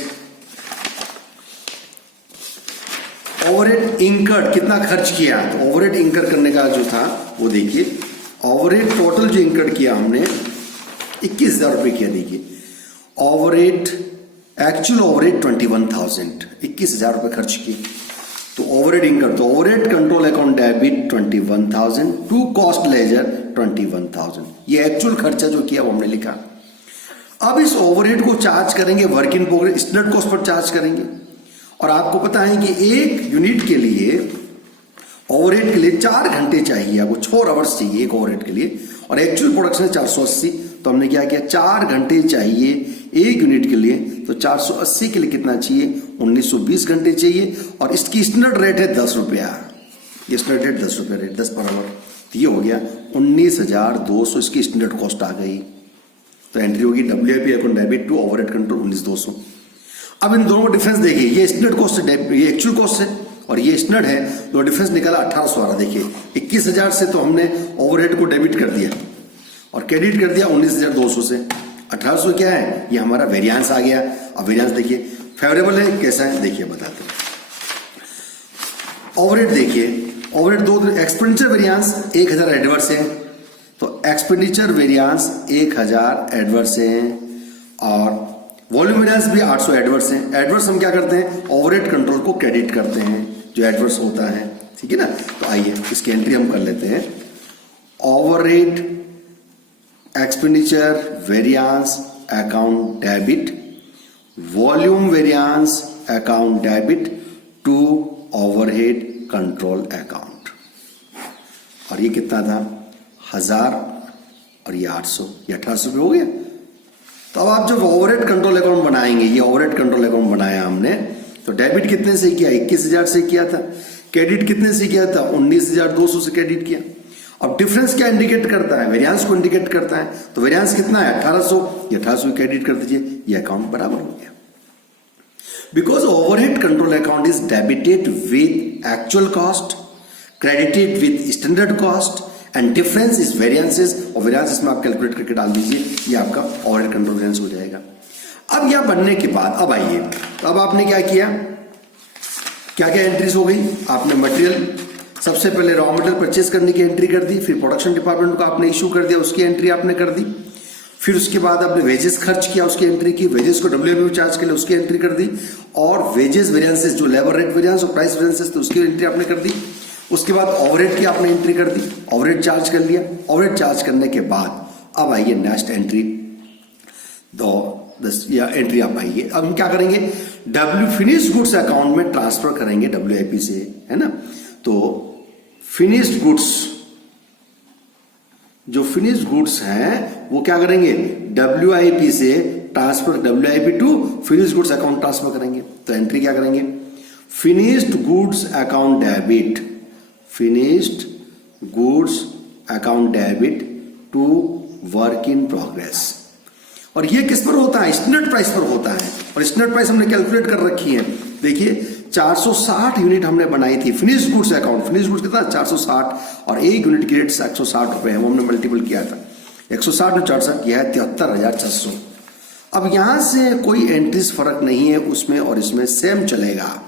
ओवरहेड इंकर्ड, कितना खर्च किया? तो ओवरहेड इंकर करने का जो था वो देखिए, ओवरहेड टोटल जो इंकर्ड किया हमने 21,000 रुपए किया। देखिए ओवरहेड, एक्चुअल ओवरहेड 21,000, 21,000 रुपए खर्च किए। तो ओवरहेड इंकर, तो overhead control account debit 21,000 to cost ledger 21,000, ये एक्चुअल खर्चा जो किया वो हमने लिखा। अब इस ओवरहेड को चार्ज करेंगे work in progress, standard cost पर चार्ज करेंगे। और आपको पता है कि एक यूनिट के लिए ओवरहेड के लिए 4 घंटे चाहिए, आपको 4 आवर्स चाहिए एक ओवरहेड के लिए, और एक्चुअल प्रोडक्शन है 480। तो हमने क्या किया, 4 घंटे चाहिए एक यूनिट के लिए, तो 480 के लिए कितना चाहिए? 1920 घंटे चाहिए। और इसकी स्टैंडर्ड रेट है 10 रुपया, ये स्टैंडर्ड रेट 10 रुपया रेट 10 पर आवर, तो ये हो गया 19,200 इसकी स्टैंडर्ड कॉस्ट आ गई। तो एंट्री होगी WIP account debit to overhead control 19,200। अब इन दोनों का डिफरेंस देखिए, ये स्टैंडर्ड कॉस्ट है, ये एक्चुअल कॉस्ट है और ये स्टैंडर्ड है, तो डिफरेंस निकाला 1800 आ रहा। देखिए 21,000 से तो हमने ओवरहेड को डेबिट कर दिया और क्रेडिट कर दिया 19,200 से। 1800 क्या है? ये हमारा वेरिएंस आ गया। अब वेरिएंस देखिए फेवरेबल है, कैसा है देखिए बताते हैं। ओवरहेड देखिए, ओवरहेड दो, एक्सपेंडिचर वेरिएंस 1000 एडवर्स है, तो एक्सपेंडिचर वेरिएंस 1000 एडवर्स है, और वॉल्यूम वेरिएंस भी 800 एडवर्स है। एडवर्स हम क्या करते हैं? ओवरहेड कंट्रोल को क्रेडिट करते हैं जो एडवर्स होता है, ठीक है ना। तो आइए इसकी एंट्री हम कर लेते हैं। Overhead expenditure variance account debit, volume variance account debit to overhead control account. और ये कितना था? 1000 और ये 800, ये 1800 रुपये हो गया। तो अब आप जब ओवरहेड कंट्रोल अकाउंट बनाएंगे, ये ओवरहेड कंट्रोल अकाउंट बनाया हमने, तो डेबिट कितने से किया? 21,000 से किया था। क्रेडिट कितने से किया था? 19,200 से क्रेडिट किया। अब डिफरेंस क्या इंडिकेट करता है? वेरिएंस को इंडिकेट करता है। तो वेरिएंस कितना है? 1800, ये 1800 क्रेडिट कर दीजिए, ये अकाउंट बराबर हो गया। Because overhead control account is debited with actual cost, credited with standard cost, and difference is variances, और वेरिएंसेस में आप कैलकुलेट करके डाल दीजिए, ये आपका ओवरहेड कंट्रोल वेरिएंस हो जाएगा। अब यह बनने के बाद अब आइए, तो अब आपने क्या किया, क्या क्या एंट्रीज हो गई? आपने मटेरियल, सबसे पहले रॉ मटेरियल परचेज करने की एंट्री कर दी, फिर प्रोडक्शन डिपार्टमेंट को आपने इशू कर दिया, उसकी एंट्री आपने कर दी, फिर उसके बाद आपने वेजेस खर्च किया, उसकी एंट्री की, वेजेस को WIP चार्ज के लिए उसकी एंट्री कर दी, और वेजेस वेरिएंसेस जो लेबर रेट वेरिएंस और प्राइस वेरिएंसेस तो उसकी एंट्री आपने कर दी। उसके बाद ओवरहेड की आपने एंट्री कर दी, ओवरहेड चार्ज कर लिया। ओवरहेड चार्ज करने के बाद अब आइए नेक्स्ट एंट्री, एंट्री आप आइए। अब हम क्या करेंगे? फिनिश्ड गुड्स अकाउंट में ट्रांसफर करेंगे WIP से, है ना। तो फिनिश्ड गुड्स, जो फिनिश्ड गुड्स हैं वो क्या करेंगे? WIP से transfer, WIP to finished goods account transfer करेंगे। तो एंट्री क्या करेंगे? Finished goods account debit, finished goods account debit to work in progress. और ये किस पर होता है? स्टैंडर्ड प्राइस पर होता है, और स्टैंडर्ड प्राइस हमने कैलकुलेट कर रखी है। देखिए 460 यूनिट हमने बनाई थी finished goods account. Finished goods कितना? 460, और एक यूनिट की रेट 160 रुपए है, वो हमने मल्टीपल किया था। 160 में 460 किया है 73,600। अब यहां से कोई एंट्रीज फर्क नहीं है उसमें और इसमें, सेम चलेगा।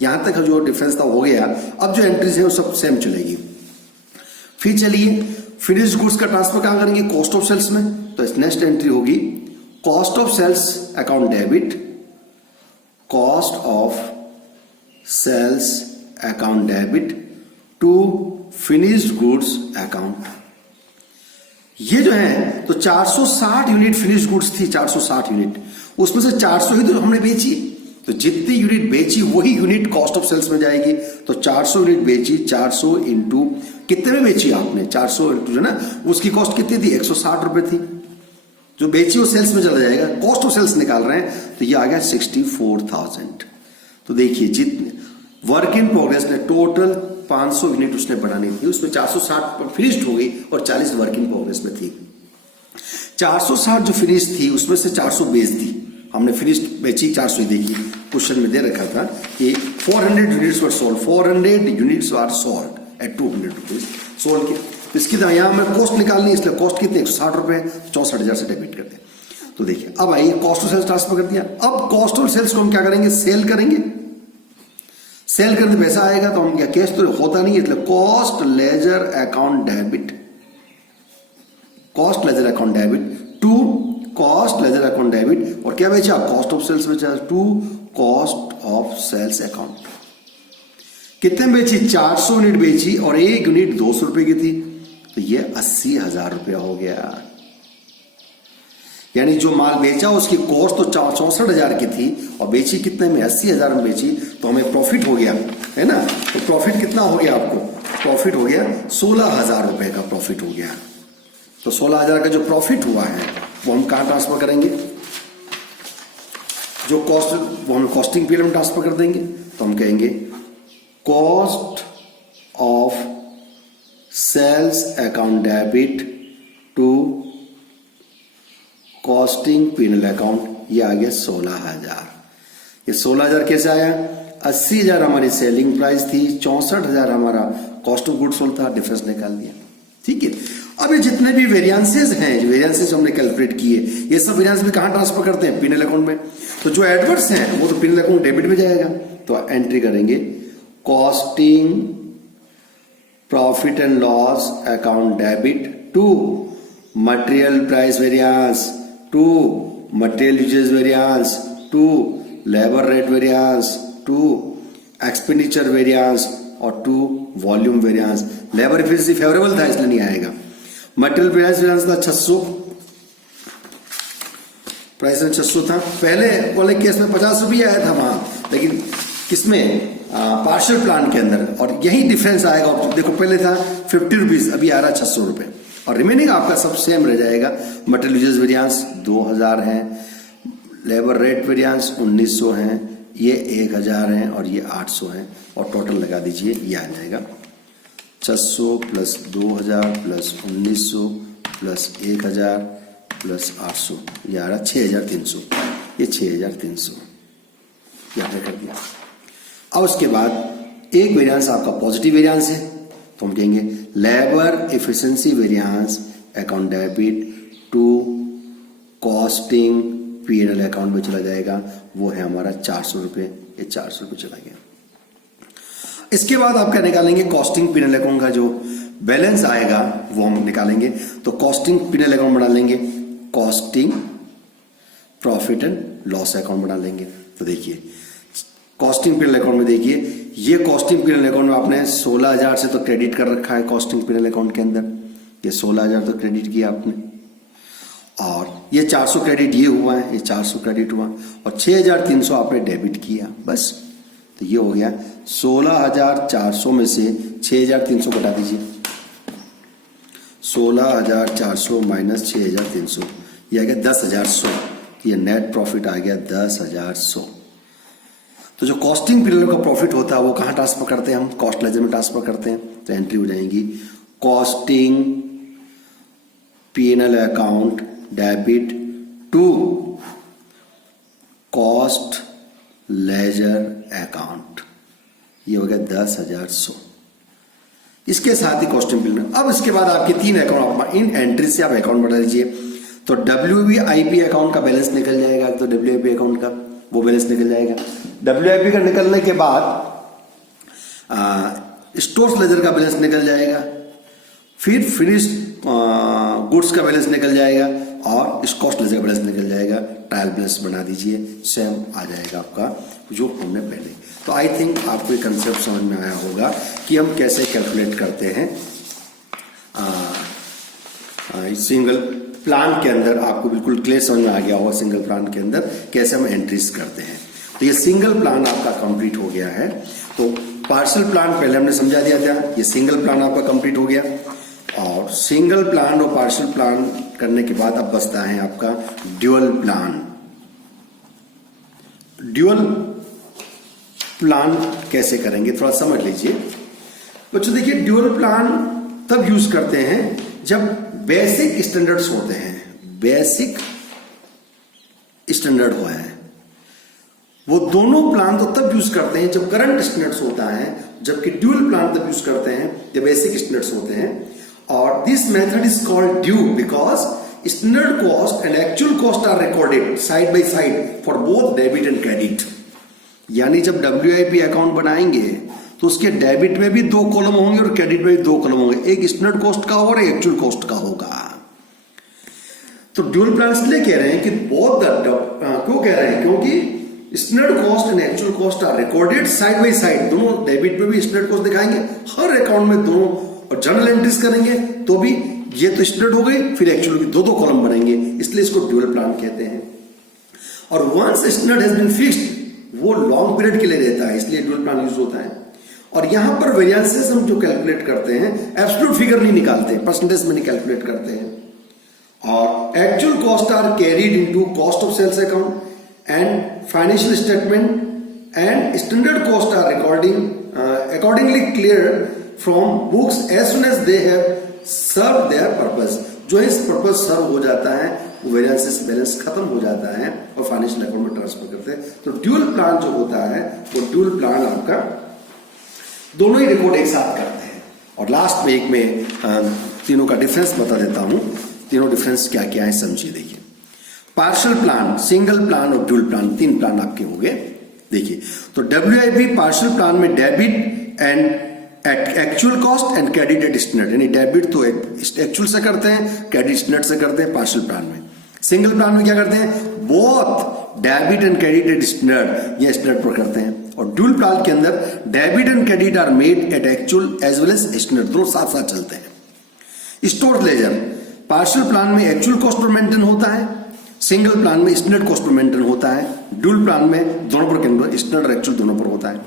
यहां तक जो डिफरेंस था हो गया। अब जो एंट्रीज है वो सब सेम चलेगी। फिर चलिए फिनिश्ड गुड्स का ट्रांसफर कहां करेंगे, कॉस्ट ऑफ सेल्स में। तो नेक्स्ट एंट्री होगी cost of sales account debit, cost of sales account debit to finished goods account. ये जो है तो 460 यूनिट फिनिश्ड गुड्स थी, 460 यूनिट, उसमें से 400 ही तो हमने बेची। तो जितनी यूनिट बेची वही यूनिट कॉस्ट ऑफ सेल्स में जाएगी। तो 400 यूनिट बेची, 400 इंटू कितने में बेची आपने, 400 इंटू जो ना उसकी कॉस्ट कितनी थी, 160 रुपए थी। जो बेची वो सेल्स में चला जाएगा, कॉस्ट ऑफ सेल्स निकाल रहे हैं तो ये आ गया 64,000। तो देखिए जितने वर्क इन प्रोग्रेस ने टोटल 500 यूनिट उसने बनानी थी, उसमें 460 फिनिश्ड हो गई और 40 वर्क इन प्रोग्रेस में थी। 460 जो फिनिश थी उसमें से 400 बेच दी हमने, फिनिश्ड बेची 400 ही। देखिए क्वेश्चन में दे रखा था कि 400 units were sold, 400 units are sold at 200 rupees sold के। तो इसकी तरह यहां हमें कॉस्ट निकालनी है, इसलिए कॉस्ट कितने 160 रुपए, 64,000 से डेबिट करते हैं। तो देखिए अब आइए कॉस्ट ऑफ सेल्स ट्रांसफर कर दिया। अब कॉस्ट ऑफ सेल्स को हम क्या करेंगे, सेल करेंगे। सेल करने पैसा आएगा तो हम क्या, कैश तो होता नहीं है, इसलिए cost ledger account debit, cost ledger account debit to cost ledger account debit. और क्या बेचा, कॉस्ट ऑफ सेल्स बेचा, to cost of sales account. कितने बेची, 400 यूनिट बेची और एक यूनिट 200 रुपए की थी, तो ये 80,000 रुपया हो गया। यानी जो माल बेचा उसकी कॉस्ट तो 64,000 की थी और बेची कितने में, 80,000 में बेची, तो हमें प्रॉफिट हो गया, है ना। तो प्रॉफिट कितना हो गया आपको, प्रॉफिट हो गया 16,000 रुपए का प्रॉफिट हो गया। तो 16,000 का जो प्रॉफिट हुआ है वो हम कहां ट्रांसफर करेंगे, जो कॉस्ट वो हम कॉस्टिंग पीरियड में ट्रांसफर कर देंगे। तो हम कहेंगे cost of sales account debit to costing PNL account, ये आ गया 16,000। ये 16,000 कैसे आया, 80,000 हमारी सेलिंग प्राइस थी, 64,000 हमारा कॉस्ट ऑफ गुड्स सोल्ड था, डिफरेंस निकाल दिया। ठीक है, अब ये जितने भी वेरिएंसेस हैं, जो वेरिएंसेस हमने कैलकुलेट किए, ये सब वेरिएंस भी कहां ट्रांसफर करते हैं, पीनल अकाउंट में। तो जो एडवर्स हैं वो तो पीनल अकाउंट डेबिट में जाएगा। तो एंट्री करेंगे costing profit and loss account debit to material price variance, to material usage variance, to labour rate variance, to expenditure variance और to volume variance. Labour efficiency favourable था इसलिए नहीं आएगा। Material price variance था 600, price में 600 था। पहले वाले केस में 50 रुपया आया था वहां, लेकिन किसमें, पार्शियल प्लान के अंदर, और यही डिफरेंस आएगा। और देखो पहले था 50 रुपीज, अभी आ रहा 600 रुपए, और रिमेनिंग आपका सब सेम रह जाएगा। मटेरियल यूजेस वेरिएंस 2000 है, लेबर रेट वेरिएंस 1900 है, ये 1000 है और ये 800 है, और टोटल लगा दीजिए, ये आ जाएगा 600 प्लस 2000 प्लस 1900 प्लस 1000 प्लस 800, ये आ रहा 6300, ये 6300 यहाँ कर दिया। अब उसके बाद एक वेरिएंस आपका पॉजिटिव वेरिएंस है, तो हम कहेंगे labour efficiency variance account debit to costing PNL account में चला जाएगा, वो है हमारा 400 रुपये, ये 400 रुपये चला गया। इसके बाद आप क्या निकालेंगे, कॉस्टिंग पीएनएल अकाउंट का जो बैलेंस आएगा वो हम निकालेंगे। तो कॉस्टिंग पीएनएल अकाउंट बना लेंगे, costing profit and loss account बना लेंगे। तो देखिए कॉस्टिंग पीएनएल अकाउंट में देखिए, ये कॉस्टिंग पीएनएल अकाउंट में आपने 16,000 से तो क्रेडिट कर रखा है कॉस्टिंग पीएनएल अकाउंट के अंदर, ये 16,000 तो क्रेडिट किया आपने, और ये 400 क्रेडिट ये हुआ है, ये 400 क्रेडिट हुआ, और 6,300 आपने डेबिट किया, बस। तो ये हो गया 16,400 में से 6,300 घटा दीजिए, 16,400 माइनस 6,300, ये आ गया 10,100। ये नेट प्रॉफिट आ गया 10,100। तो जो कॉस्टिंग पीरियड का प्रॉफिट होता है वो कहां ट्रांसफर करते हैं हम, कॉस्ट लेजर में ट्रांसफर करते हैं। तो एंट्री हो जाएगी costing PNL account debit to cost ledger account, ये हो गया 10,100। इसके साथ ही कॉस्टिंग पीरियड। अब इसके बाद आपके 3 अकाउंट, इन एंट्री से आप अकाउंट बढ़ा दीजिए। तो WIP अकाउंट का बैलेंस निकल जाएगा, तो WIP अकाउंट का वो बैलेंस निकल जाएगा। WIP का निकलने के बाद स्टोर्स लेजर का बैलेंस निकल जाएगा, फिर फिनिश्ड गुड्स का बैलेंस निकल जाएगा और कॉस्ट लेजर का बैलेंस निकल जाएगा। ट्रायल बैलेंस बना दीजिए, सेम आ जाएगा आपका जो हमने पहले। तो आई थिंक आपको ये कंसेप्ट समझ में आया होगा कि हम कैसे कैलकुलेट करते हैं सिंगल प्लान के अंदर। आपको बिल्कुल क्लियर समझ में आ गया होगा सिंगल प्लान के अंदर कैसे हम एंट्रीज करते हैं। तो ये सिंगल प्लान आपका कंप्लीट हो गया है। तो पार्शियल प्लान पहले हमने समझा दिया था, ये सिंगल प्लान आपका कंप्लीट हो गया। और सिंगल प्लान और पार्शियल प्लान करने के बाद अब बचता है आपका ड्यूअल प्लान। ड्यूअल प्लान कैसे करेंगे थोड़ा समझ लीजिए बच्चों। देखिए, ड्यूअल प्लान तब यूज करते हैं जब बेसिक स्टैंडर्ड्स होते हैं, बेसिक स्टैंडर्ड हुआ है। वो दोनों प्लान तो तब यूज करते हैं जब करंट स्टैंडर्ड्स होता है, जबकि ड्यूअल प्लान तब यूज करते हैं जब बेसिक स्टैंडर्ड्स होते हैं। और this method is called dual because standard cost and actual cost are recorded side by side for both debit and credit. यानी जब WIP अकाउंट बनाएंगे तो उसके डेबिट में भी 2 कॉलम होंगे और क्रेडिट में भी 2 कॉलम होंगे, एक स्टैंडर्ड कॉस्ट का होगा और एक्चुअल कॉस्ट का होगा। तो ड्यूअल प्लान इसलिए कह रहे हैं कि बोथ क्यों कह रहे हैं, क्योंकि standard cost and actual cost are recorded side by side. दोनों डेबिट में भी स्टैंडर्ड कॉस्ट दिखाएंगे हर अकाउंट में दोनों, और जर्नल एंट्रीज करेंगे तो भी ये तो स्टैंडर्ड हो गई, फिर एक्चुअल की 2 कॉलम बनेंगे, इसलिए इसको ड्यूअल प्लान कहते हैं। और once standard has been fixed, वो लॉन्ग पीरियड के लिए रहता है, इसलिए ड्यूअल प्लान यूज होता है। और यहां पर वेरिएंसेस हम जो कैलकुलेट करते हैं एब्सोल्यूट फिगर नहीं निकालते, परसेंटेज में नहीं कैलकुलेट करते हैं। और actual cost are carried into cost of sales account and financial statement and standard cost are accordingly clear from books as soon as they have serve their purpose. जो इस purpose सर्व हो जाता है वो वेरिएंसेस बैलेंस खत्म हो जाता है और फाइनेंशियल अकाउंट में ट्रांसफर करते हैं। तो ड्यूअल प्लान जो होता है वो ड्यूअल प्लान आपका दोनों ही रिकॉर्ड एक साथ करते हैं। और लास्ट में एक में तीनों का डिफरेंस बता देता हूं, तीनों डिफरेंस क्या क्या है समझिए। देखिए, पार्शियल प्लान, सिंगल प्लान और ड्यूअल प्लान, 3 प्लान आपके हो गए। देखिए, तो WIP पार्शियल प्लान में debit and actual cost and credit at standard, यानी डेबिट तो एक्चुअल से करते हैं, क्रेडिट स्टैंडर्ड से करते हैं पार्शियल प्लान में। सिंगल प्लान में क्या करते हैं, both debit and credit at standard, ये स्टैंडर्ड पर करते हैं। और ड्यूअल प्लान के अंदर debit and credit are made at actual as well as standard, दोनों साथ साथ चलते हैं। स्टोर लेजर पार्शियल प्लान में एक्चुअल कॉस्ट पर मेंटेन होता है, सिंगल प्लान में स्टैंडर्ड कॉस्ट पर मेंटेन होता है, ड्यूअल प्लान में दोनों पर स्टैंडर्ड और एक्चुअल दोनों पर होता है।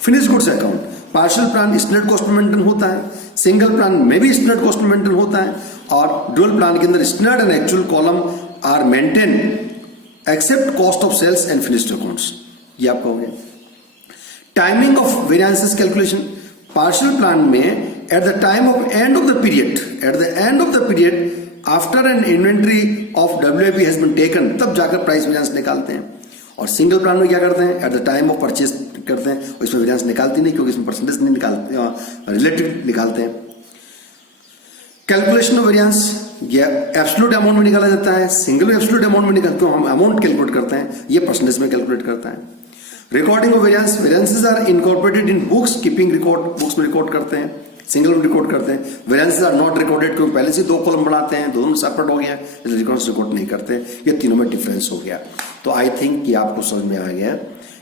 Finish goods account partial plan standard cost पर मेंटेन होता है, सिंगल प्लान में भी स्टैंडर्ड कॉस्ट पर मेंटेन होता है, और ड्यूअल प्लान के अंदर standard and actual column are maintain except cost of sales and finished accounts. ये आपका हो गया। Timing of variances calculation partial plan में at the time of end of the period after an inventory of WIP has been taken, तब जाकर price variance निकालते हैं। और सिंगल प्लान में क्या करते हैं, eight the time of purchase करते हैं, और इसमें वेरिएंस निकालती नहीं क्योंकि इसमें परसेंटेज नहीं निकालते, रिलेटिव निकालते हैं। कैलकुलेशन ऑफ वेरिएंस ये एब्सोल्यूट अमाउंट में निकाला जाता है, सिंगल एब्सोल्यूट अमाउंट में निकालते हैं, हम अमाउंट कैलकुलेट करते हैं, ये परसेंटेज में कैलकुलेट करता है। Recording of variance, variances are incorporated in books, keeping record, books में रिकॉर्ड करते हैं, सिंगल में रिकॉर्ड करते हैं। वेरिएंसेस आर नॉट रिकॉर्डेड क्योंकि पहले से 2 कॉलम बनाते हैं, दोनों सेपरेट हो गया, इसलिए रिकॉर्ड नहीं करते। ये तीनों में डिफरेंस हो गया। तो आई थिंक कि आपको समझ में आ गया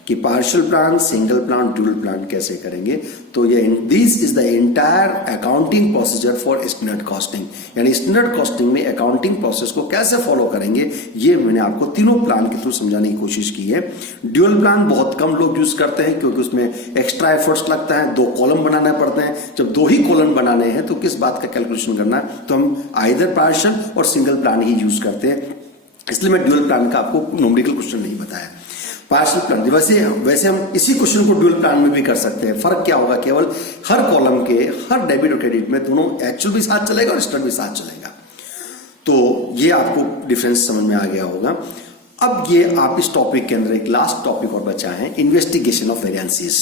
कि partial plan, single plan, dual plan कैसे करेंगे। तो ये this is the entire accounting procedure for standard costing, यानी स्टैंडर्ड कॉस्टिंग में अकाउंटिंग प्रोसेस को कैसे फॉलो करेंगे, ये मैंने आपको तीनों प्लान के थ्रू समझाने की कोशिश की है। ड्यूअल प्लान बहुत कम लोग यूज करते हैं क्योंकि उसमें एक्स्ट्रा एफर्ट्स लगता है, 2 कॉलम बनाने पड़ते हैं। जब 2 ही कॉलम बनाने हैं तो किस बात का कैलकुलेशन करना है, तो हम आइदर पार्शियल और सिंगल प्लान ही यूज करते हैं, इसलिए मैं ड्यूअल प्लान का आपको न्यूमेरिकल क्वेश्चन नहीं बताया। पार्शियल प्लान वैसे हम इसी क्वेश्चन को ड्यूअल प्लान में भी कर सकते हैं। फर्क क्या होगा, केवल हर कॉलम के हर डेबिट और क्रेडिट में दोनों एक्चुअल भी साथ चलेगा और स्टैंडर्ड भी साथ चलेगा। तो ये आपको डिफरेंस समझ में आ गया होगा। अब ये आप इस टॉपिक के अंदर एक लास्ट टॉपिक और बचा है, इन्वेस्टिगेशन ऑफ वेरिएंसेस।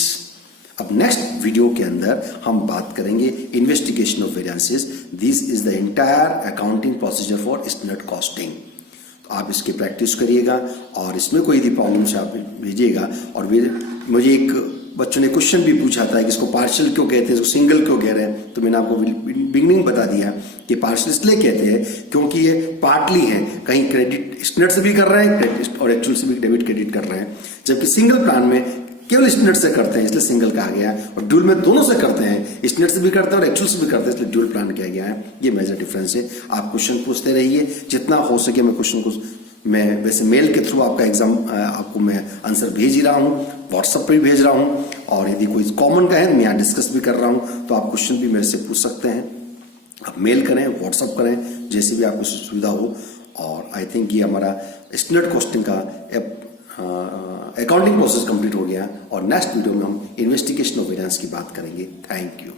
अब नेक्स्ट वीडियो के अंदर हम बात करेंगे investigation of variances. This is the entire accounting procedure for standard costing. तो आप इसकी प्रैक्टिस करिएगा और इसमें कोई यदि प्रॉब्लम से आप भेजिएगा। और मुझे एक बच्चों ने क्वेश्चन भी पूछा था कि इसको पार्शियल क्यों कहते हैं, इसको सिंगल क्यों कह रहे हैं, तो मैंने आपको बिगनिंग बता दिया कि पार्शियल इसलिए कहते हैं क्योंकि ये पार्टली है, कहीं क्रेडिट स्टूडेंट से भी कर रहे हैं और एक्चुअल से भी डेबिट क्रेडिट कर रहे हैं, जबकि सिंगल प्लान में केवल स्टूडेंट से करते हैं इसलिए सिंगल कहा गया है, और ड्यूल में दोनों से करते हैं, स्टूडेंट से भी करते हैं और एक्चुअल से भी करते हैं, इसलिए ड्यूल प्लान किया गया है। ये मेजर डिफरेंस है। आप क्वेश्चन पूछते रहिए, जितना हो सके मैं क्वेश्चन को मैं वैसे मेल के थ्रू आपका एग्जाम आपको मैं आंसर भेज ही रहा हूँ, व्हाट्सएप पे भी भेज रहा हूँ, और यदि कोई कॉमन का है मैं यहाँ डिस्कस भी कर रहा हूँ, तो आप क्वेश्चन भी मेरे से पूछ सकते हैं। आप मेल करें, व्हाट्सएप करें, जैसे भी आपको सुविधा हो। और आई थिंक ये हमारा स्टैंडर्ड कॉस्टिंग का अकाउंटिंग प्रोसेस कंप्लीट हो गया, और नेक्स्ट वीडियो में हम इन्वेस्टिगेशन ऑफ वेरिएंस की बात करेंगे। Thank you.